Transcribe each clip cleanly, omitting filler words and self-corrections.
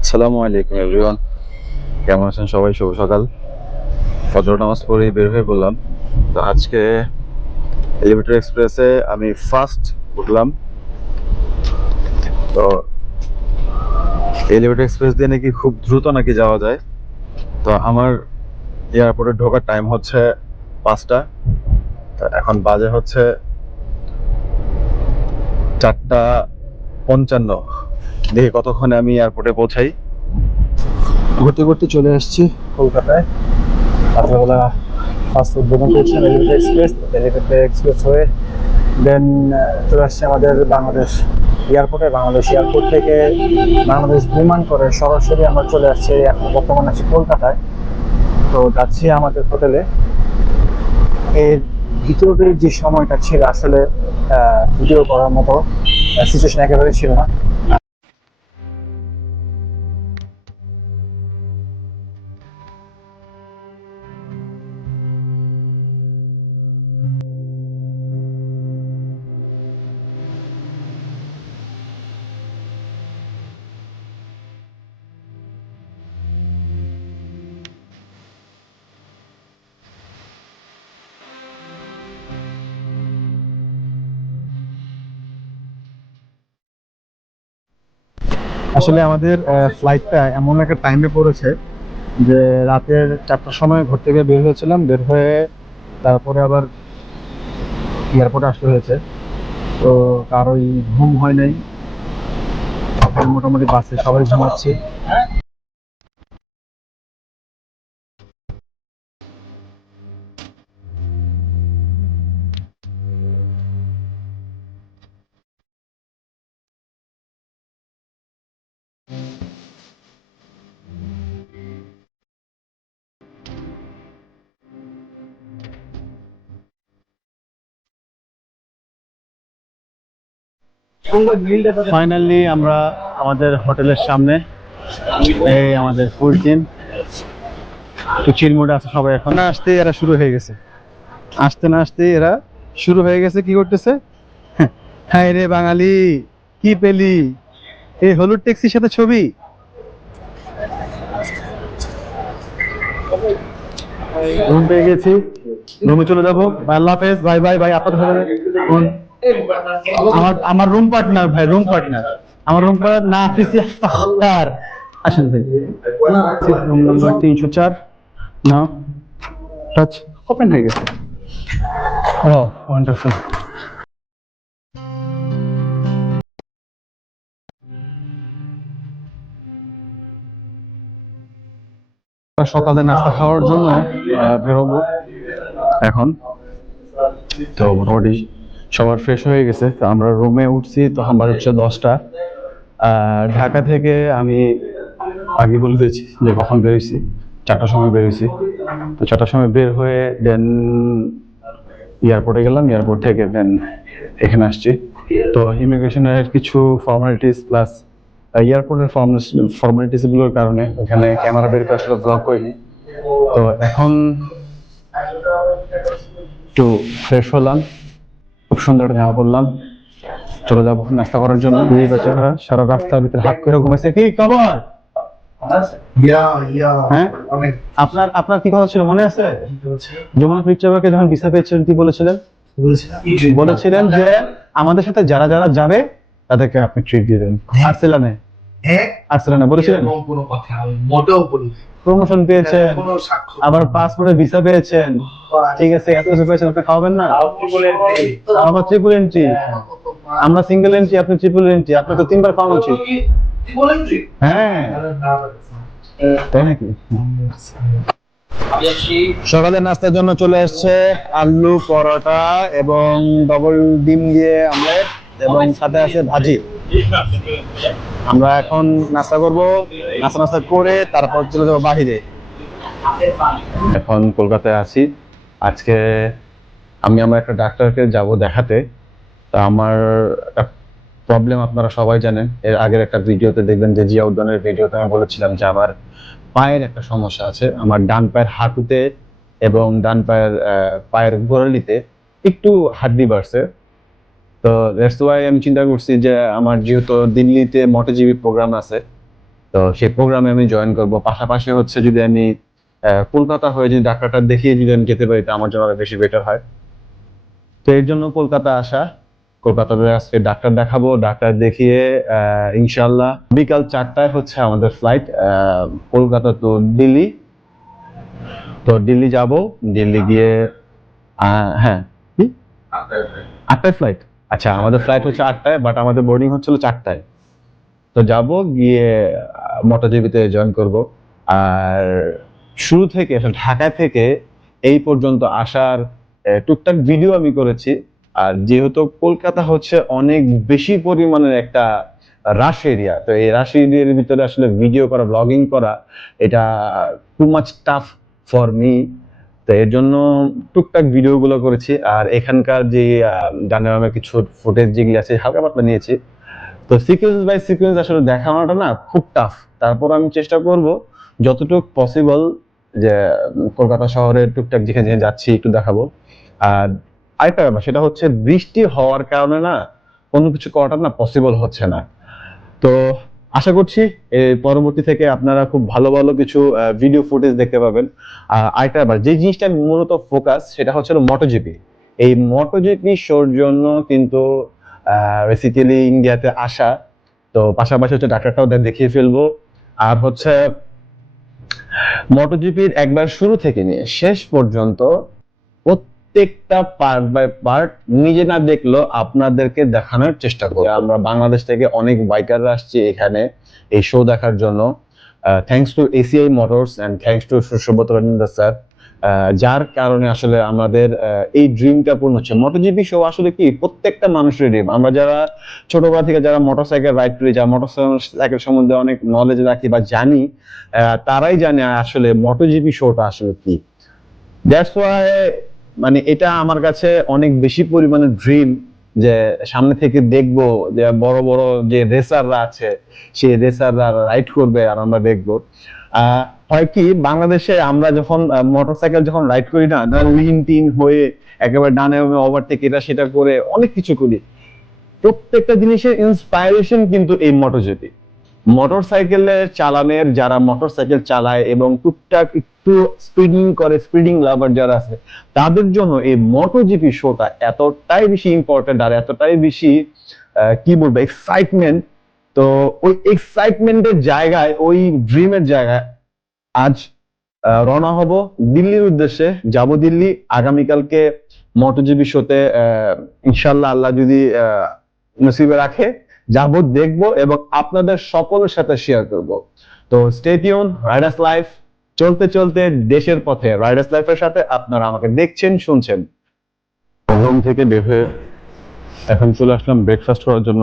আসসালামু আলাইকুম এভরিওয়ান, কেমন আছেন সবাই? শুভ সকাল। ফজর নামাজ পড়ে বের হয়ে পড়লাম। তো আজকে এলিভেটর এক্সপ্রেসে আমি ফার্স্ট উঠলাম। তো এলিভেটর এক্সপ্রেস দিয়ে নাকি খুব দ্রুত নাকি যাওয়া যায়। তো আমার এয়ারপোর্টে ঢোকার টাইম হচ্ছে 5টা। তো এখন বাজে হচ্ছে 4:55। দেখি কতক্ষণে আমি এয়ারপোর্টে পৌঁছাই। ঘুরতে ঘুরতে চলে আসছি কলকাতায়। রাত্রেবেলা ফার্স্ট উদ্বোধন করেছিলাম এলিভেটর এক্সপ্রেস হয়ে দেন চলে আসছে আমাদের বাংলাদেশ এয়ারপোর্টে। বাংলাদেশ এয়ারপোর্ট থেকে বাংলাদেশ বিমান করে সরাসরি আমরা চলে আসছি, এখন বর্তমানে আছি কলকাতায়। তো যাচ্ছি আমাদের হোটেলে। এর ভিতরের যে সময়টা ছিল আসলে ভিডিও করার মতো সিচুয়েশন একেবারে ছিল না। আসলে আমাদের ফ্লাইটটা এমন একটা টাইমে পড়েছে যে রাতের 4টার সময় ঘর থেকে বের হয়েছিলাম, বের হয়ে তারপরে আবার এয়ারপোর্টে আসতে হয়েছে। তো কারোই ঘুম হয় নাই, মোটামুটি বাসে সবাই ঘুমাচ্ছি। ফাইনালি আমরা আমাদের হোটেলের সামনে, এই আমাদের ফুড চিন। তো চিল মোডে আছে সবাই। এখন না আসতে এরা শুরু হয়ে গেছে, আসতে না আসতে এরা শুরু হয়ে গেছে। কি করতেছে? হ্যাঁ রে বাঙালি, কি পেলি? এই হলুদ ট্যাক্সির সাথে ছবি। রুম পেয়ে গেছি, রুমে চলে যাবো। আল্লাহ হাফেজ, বাই বাই ভাই। আপনাদের সাথে আমার আমার রুম পার্টনার ভাই, রুম পার্টনার আমার রুম পার্টনার না আসিস আখতার। আসেন ভাই, রুম নাম্বার 304। না টাচ ওপেন হয়ে গেছে। ও ওয়ান্ডারফুল। সকালে নাস্তা খাওয়ার জন্য বেরোবো এখন। তো মোটামুটি সবার ফ্রেশ হয়ে গেছে, তো আমরা রুমে উঠছি। তো আমার হচ্ছে 10টা। ঢাকা থেকে আমি আগে বলে দিয়েছি যে কখন বেরোইছি। 4টার সময় বেরোইছি। তো 4টার সময় বের হয়ে দেন এয়ারপোর্টে গেলাম, এয়ারপোর্ট থেকে দেন এখানে আসছি। তো ইমিগ্রেশনের কিছু ফর্মালিটিস প্লাস এয়ারপোর্টের ফর্মালিটিস গুলোর কারণে এখানে ক্যামেরা বের করে আসলে ব্লক করিনি। তো এখন একটু ফ্রেশ হলাম, খুব সুন্দর একটা জামা পরলাম, চলে যাবো নাস্তা করার জন্য। এই বেচারা সারা রাস্তার ভিতরে হাত করে ঘুমাইছে। কি খবর? হ্যাঁ, আপনার আপনার কি কথা ছিল মনে আছে? যমুনা পিকচারকে যখন ভিসা পেয়েছিলেন কি বলেছিলেন? বলেছিলেন যে আমাদের সাথে যারা যারা যাবে তাদেরকে আপনি ট্রিট দিবেন। আর্সেলানে, আর্সেলানে বলেছিলেন। প্রমোশন পেয়েছেন, আবার পাসপোর্টে ভিসা পেয়েছেন, ঠিক আছে, এত কিছু পেয়েছেন, আপনি খাওয়াবেন না? আবার ট্রিপল এন্ট্রি, আমরা সিঙ্গেল এন্ট্রি, আপনি ট্রিপল এন্ট্রি, আপনার তো 3বার খাওয়ানো উচিত। হ্যাঁ, তাই নাকি? সকালে নাস্তার জন্য চলে আসছে আলু পরোটা এবং ডবল ডিম দিয়ে আমলেট এবং সাথে আছে ভাজি। আমরা এখন নাস্তা করব, নাস্তা করে তারপর চলে যাবো বাহিরে। এখন কলকাতায় আছি। আজকে আমি আমার একটা ডাক্তারকে যাব দেখাতে। তা আমার একটা প্রবলেম আপনারা সবাই জানেন, এর আগের একটা ভিডিওতে দেখবেন যে জিয়া উদ্যানের ভিডিওতে আমি বলেছিলাম যে আমার পায়ের একটা সমস্যা আছে। আমার ডান পায়ের হাঁটুতে এবং ডান পায়ের পায়ের গোড়ালিতে একটু হাড্ডি বাড়ছে। তো দ্যাটস ওয়াই আমি চিন্তা করছি যে আমার যেহেতু দিল্লিতে মোটোজিবি প্রোগ্রাম আছে, তো সেই প্রোগ্রামে আমি জয়েন করব। পাশাপাশি হচ্ছে যদি আমি কলকাতা হয়ে যদি ডাক্তারটা দেখিয়ে যদি আমি যেতে পারি, তো আমার জন্য আরো বেশি বেটার হয়। তো এর জন্য কলকাতা আসা, কলকাতাতে আজকে ডাক্তার দেখাবো, ডাক্তার দেখিয়ে ইনশাল্লাহ বিকাল 4টায় হচ্ছে আমাদের ফ্লাইট কলকাতা তো দিল্লি। তো দিল্লি যাব, দিল্লি গিয়ে হ্যাঁ কি 8টায় ফ্লাইট। আচ্ছা, আমাদের ফ্লাইট হচ্ছে 8টায়, বাট আমাদের বোর্ডিং হচ্ছিল 4টায়। তো যাব, গিয়ে মোটোজিবিতে জয়েন করব। আর শুরু থেকে ঢাকা থেকে এই পর্যন্ত আসার টুকটাক ভিডিও আমি করেছি। আর যেহেতু কলকাতা হচ্ছে অনেক বেশি পরিমাণের একটা রাশ এরিয়া, তো এই রাশ এরিয়ার ভিতরে আসলে ভিডিও করা, ব্লগিং করা, এটা too much tough for me. তো এর জন্য টুকটাক ভিডিওগুলো করেছি। আর এখানকার যে ডানামের কিছু ফুটেজ যেগুলি আছে হালকা পাতলা নিয়েছি। তো সিকোয়েন্স বাই সিকোয়েন্স আসলে দেখানোটা না খুব টাফ। তারপর আমি চেষ্টা করব যতটুকু পসিবল যে কলকাতা শহরের টুকটাক যেখানে যেখানে যাচ্ছি একটু দেখাবো। আর আরেকটা ব্যাপার, সেটা হচ্ছে বৃষ্টি হওয়ার কারণে না কোনো কিছু করাটা না পসিবল হচ্ছে না। তো আশা করছি এই পরবর্তী থেকে আপনারা খুব ভালো ভালো কিছু ভিডিও ফুটেজ দেখতে পাবেন। আরেকটা ব্যাপার, যে জিনিসটা মূলত ফোকাস, সেটা হচ্ছে মোটোজিপি। এই মোটোজিপি শোর জন্য কিন্তু বেসিক্যালি ইন্ডিয়াতে আসা। তো পাশাপাশি হচ্ছে ডাক্তারটাও দেখিয়ে ফেলবো। আর হচ্ছে মোটোজিপির একবার শুরু থেকে নিয়ে শেষ পর্যন্ত প্রত্যেকটা পার্ট বাই পার্ট নিজে না দেখলেও আপনাদেরকে দেখানোর চেষ্টা করব। আমরা বাংলাদেশ থেকে অনেক বাইকাররা আসছি এখানে এই শো দেখার জন্য। Thanks to ACI motors and thanks to Subrata sir, যার কারণে আসলে আমাদের এই ড্রিমটা পূর্ণ হচ্ছে। মোটোজিপি শো আসলে কি প্রত্যেকটা মানুষের ড্রিম। আমরা যারা ছোটবেলা থেকে যারা মোটরসাইকেল রাইড করি, যারা মোটরসাইকেল সম্বন্ধে অনেক নলেজ রাখি বা জানি, তারাই জানে আসলে মোটোজিপি শোটা আসলে কি। দ্যাটস ওয়াই মানে এটা আমার কাছে অনেক বেশি পরিমাণে ড্রিম, যে সামনে থেকে দেখবো যে বড় বড় যে রেসাররা আছে সেই রেসাররা রাইড করবে আর আমরা দেখবো। হয় কি, বাংলাদেশে আমরা যখন মোটরসাইকেল যখন রাইড করি না, লিন টিন হয়ে একেবারে ডানে ওভারটেক এটা সেটা করে অনেক কিছু করি, প্রত্যেকটা জিনিসের ইন্সপাইরেশন কিন্তু এই মোটোজিপি। মোটরসাইকেলের চালানের, যারা মোটরসাইকেল চালায় এবং টুকটাক একটু স্পিডিং করে, স্পিডিং লাভার যারা আছে, তাদের জন্য এই মোটোজিপি শোটা এতটাই বেশি ইম্পর্টেন্ট আর এতটাই বেশি কি বলবো এক্সাইটমেন্ট। তো ওই এক্সাইটমেন্টের জায়গায়, ওই ড্রিমের জায়গায় আজ রওনা হব দিল্লির উদ্দেশ্যে। যাব দিল্লি আগামীকালকে মোটোজিপি শোতে, ইনশাল্লাহ আল্লাহ যদি নসিবে রাখে যাব, দেখবো এবং আপনাদের সকলের সাথে শেয়ার করব। তো স্টে টিউন, রাইডার্স লাইফ চলতে চলতে দেশের পথে। রাইডার্স লাইফের সাথে আপনারা আমাকে দেখছেন, শুনছেন। রুম থেকে বের হয়ে এখন চলে আসলাম ব্রেকফাস্ট করার জন্য।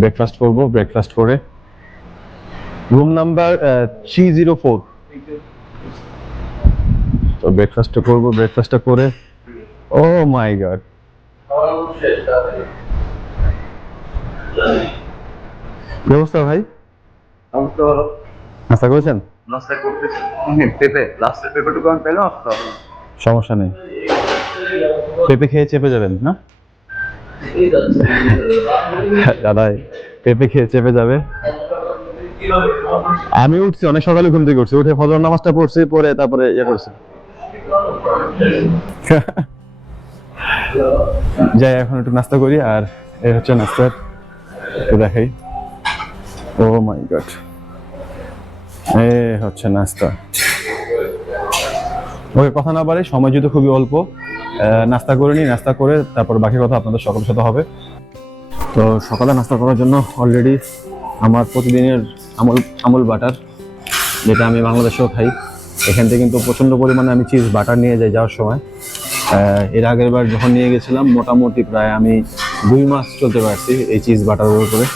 ব্রেকফাস্ট করব, ব্রেকফাস্ট করে রুম নাম্বার 304। তো ব্রেকফাস্টটা করব, ব্রেকফাস্টটা করে ও মাই গড, কি অবস্থা ভাই? নাস্তা করেছেন? নাস্তা করতেছি। পেঁপে লাস্টের পেঁপেটুকু আমি পেলাম আসতে। সমস্যা নেই, পেঁপে খেয়ে চেপে যাবেন না দাদাই, পেঁপে খেয়ে চেপে যাবে। আমি উঠছি অনেক সকালে, ঘুম থেকে উঠছি, উঠে ফজর নামাজটা পড়ছি, পরে তারপরে ইয়ে করছি। যাই এখন একটু নাস্তা করি। আর এই হচ্ছে নাস্তার, দেখাই। ও মাই গড, এই হচ্ছে নাস্তা। ওকে, কথা না বাড়ে, সময় যেহেতু খুবই অল্প, নাস্তা করে নিই। নাস্তা করে তারপর বাকি কথা আপনাদের সকলের সাথে হবে। তো সকালে নাস্তা করার জন্য অলরেডি আমার প্রতিদিনের আমুল বাটার, যেটা আমি বাংলাদেশেও খাই, এখান থেকে কিন্তু প্রচণ্ড পরিমাণে আমি চিজ বাটার নিয়ে যাই যাওয়ার সময়। এর আগের বার যখন নিয়ে গেছিলাম মোটামুটি প্রায় আমি 2 মাস চলতে পারছি এই চিজ বাটারের উপরে।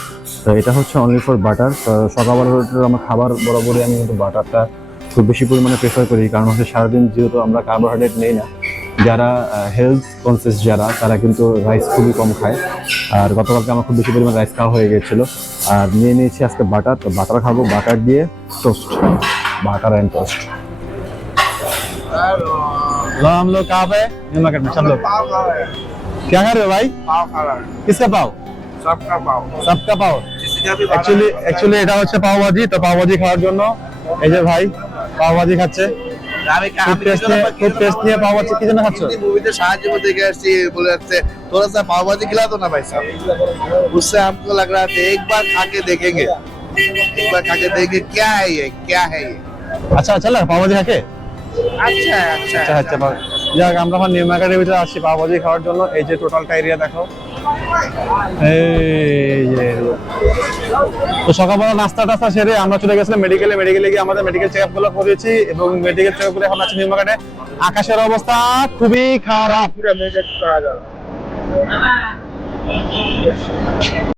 তো এটা হচ্ছে অনলি ফর বাটার। তো সকালবেলা আমার খাবার বরাবরই আমি কিন্তু বাটারটা খুব বেশি পরিমাণে প্রেফার করি, কারণ হচ্ছে সারাদিন যেহেতু আমরা কার্বোহাইড্রেট নেই না, যারা হেলথ কনসিয়াস যারা, তারা কিন্তু রাইস খুবই কম খায়। আর গতকালকে আমার খুব বেশি পরিমাণে রাইস খাওয়া হয়ে গেছিলো। আর নিয়ে নিয়েছি আজকে বাটার। তো বাটার খাবো, বাটার দিয়ে টোস্ট, বাটার অ্যান্ড টোস্ট। हम लोग कहाँ पे? न्यू मार्केट में सब लोग। क्या खा रहे हो भाई? पाव खा रहा है, किसका पाव? सबका पाव, सबका पाव। किसी का भी एक्चुअলি এটা হচ্ছে পাওভাজি, তো পাওভাজি খাওয়ার জন্য এই যে ভাই পাওভাজি খাচ্ছে। খুব টেস্ট নিয়ে পাওভাজি কি জন্য খাচ্ছ? मूवी साहाଯ୍य में देखे ऐसे बोले ऐसे थोड़ा सा पाव भाजी खिला दो ना भाई साहब, उससे हमको लग रहा था एक बार खा के देखेंगे, एक बार खा के देखेंगे क्या है ये, क्या है ये। আচ্ছা আচ্ছা লাগে পাওভাজি খাকে? अच्छा है, अच्छा আচ্ছা है। আচ্ছা যাক আমরা এখন নিউ মার্কেটের ভিতরে আসছি পাওভাজি খাওয়ার জন্য। এই যে টোটালটা এরিয়া দেখো, এই যে তো সকালবেলা নাস্তা টাস্তা সেরে আমরা চলে গেছিলাম মেডিকেলে গিয়ে আমাদের মেডিকেল চেকআপ গুলো করেছি এবং মেডিকেল চেকআপ করে এখন আছি নিউ মার্কেটে। আকাশের অবস্থা খুবই খারাপ। पूरा मेजर करा जा रहा है।